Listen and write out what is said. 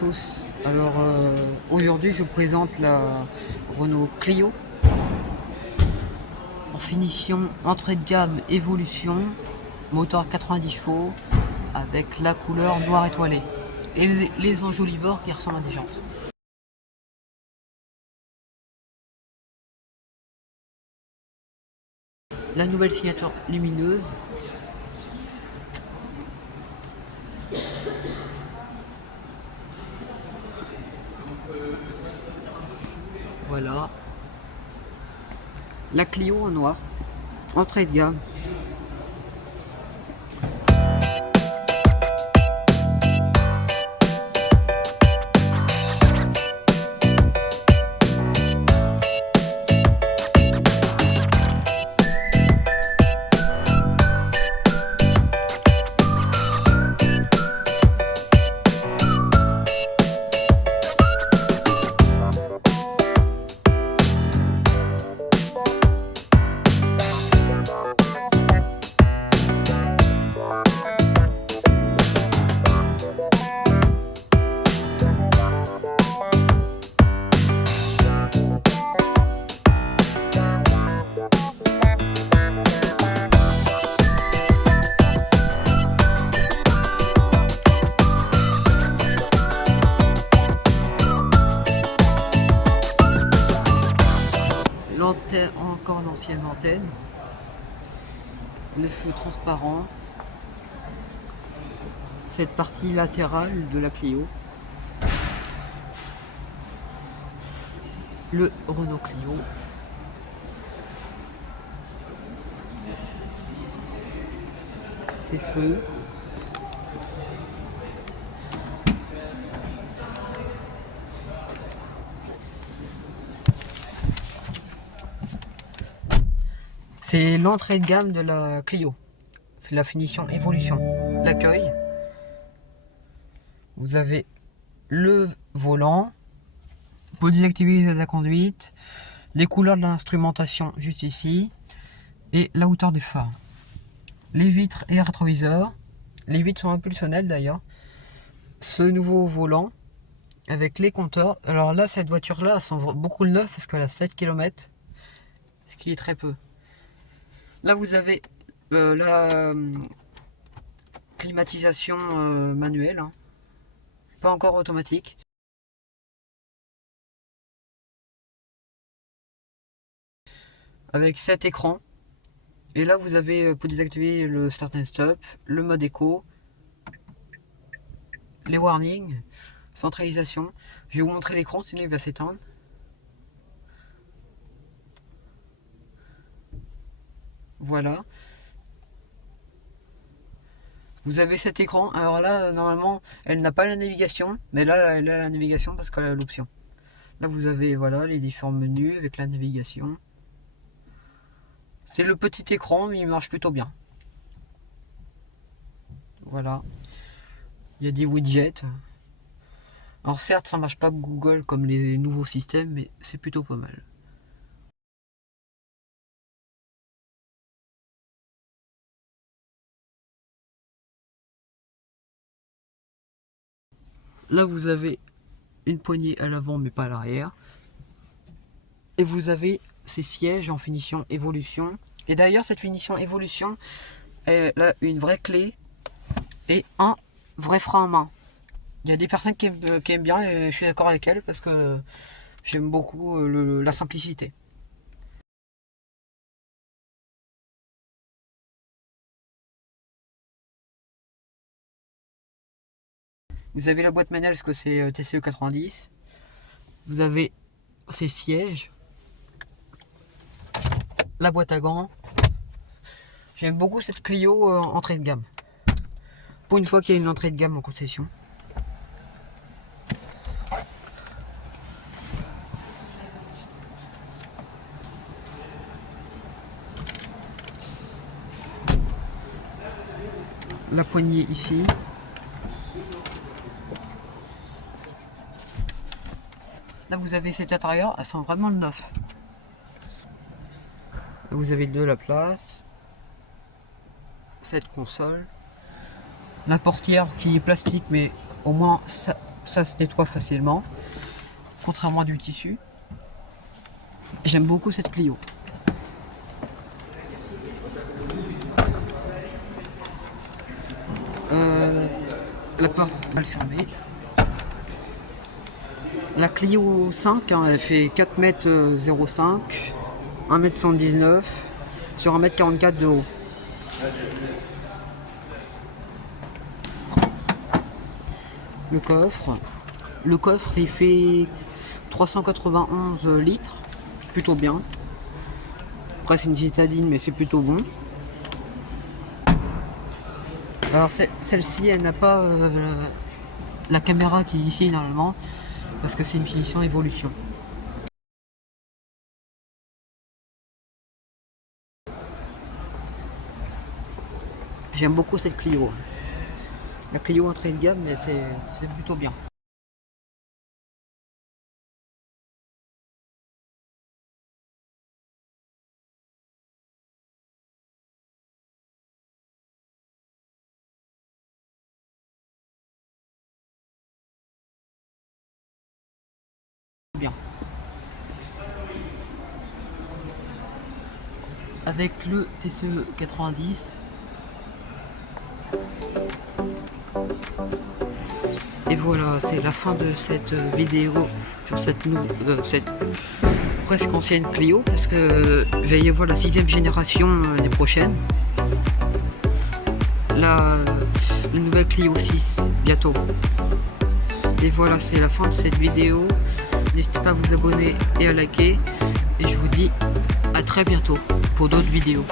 tous. Alors aujourd'hui je vous présente la Renault Clio en finition entrée de gamme évolution, moteur 90 chevaux avec la couleur noire étoilée et les enjoliveurs qui ressemblent à des jantes. La nouvelle signature lumineuse. Voilà. La Clio en noir, entrée de gamme. Encore l'ancienne antenne, le feu transparent, cette partie latérale de la Clio, le Renault Clio, ses feux, c'est l'entrée de gamme de la Clio, la finition évolution. L'accueil, vous avez le volant, pour désactiver la conduite, les couleurs de l'instrumentation juste ici, et la hauteur des phares. Les vitres et les rétroviseurs, les vitres sont impulsionnelles d'ailleurs. Ce nouveau volant, avec les compteurs, alors là cette voiture là, elle sent beaucoup le neuf parce qu'elle a 7 km, ce qui est très peu. Là vous avez la climatisation manuelle, hein. Pas encore automatique. Avec 7 écrans. Et là vous avez pour désactiver le start and stop, le mode éco, les warnings, centralisation. Je vais vous montrer l'écran, sinon il va s'éteindre. Voilà. Vous avez cet écran. Alors là, normalement, elle n'a pas la navigation. Mais là, elle a la navigation parce qu'elle a l'option. Là, vous avez voilà, les différents menus avec la navigation. C'est le petit écran, mais il marche plutôt bien. Voilà. Il y a des widgets. Alors certes, ça marche pas Google comme les nouveaux systèmes, mais c'est plutôt pas mal. Là, vous avez une poignée à l'avant, mais pas à l'arrière. Et vous avez ces sièges en finition évolution. Et d'ailleurs, cette finition évolution, elle a une vraie clé et un vrai frein à main. Il y a des personnes qui aiment bien et je suis d'accord avec elles parce que j'aime beaucoup la simplicité. Vous avez la boîte manuelle parce que c'est TCE 90. Vous avez ces sièges, la boîte à gants. J'aime beaucoup cette Clio entrée de gamme. Pour une fois qu'il y a une entrée de gamme en concession. La poignée ici. Là vous avez cet intérieur, elles sont vraiment neuf. Là, vous avez de la place. Cette console. La portière qui est plastique mais au moins ça, ça se nettoie facilement, contrairement à du tissu. J'aime beaucoup cette Clio. La porte mal fermée. La Clio 5, hein, elle fait 4,05 m, 1,79 m sur 1,44 m de haut. Le coffre il fait 391 litres, plutôt bien. Après c'est une citadine mais c'est plutôt bon. Alors celle-ci elle n'a pas la caméra qui est ici normalement parce que c'est une finition évolution. J'aime beaucoup cette Clio. La Clio entrée de gamme mais c'est plutôt bien. Bien. Avec le TCE 90. Et voilà, c'est la fin de cette vidéo sur cette presque ancienne Clio, parce que il va y avoir la 6e génération l'année prochaine. La nouvelle Clio 6 bientôt. Et voilà, c'est la fin de cette vidéo. N'hésitez pas à vous abonner et à liker. Et je vous dis à très bientôt pour d'autres vidéos.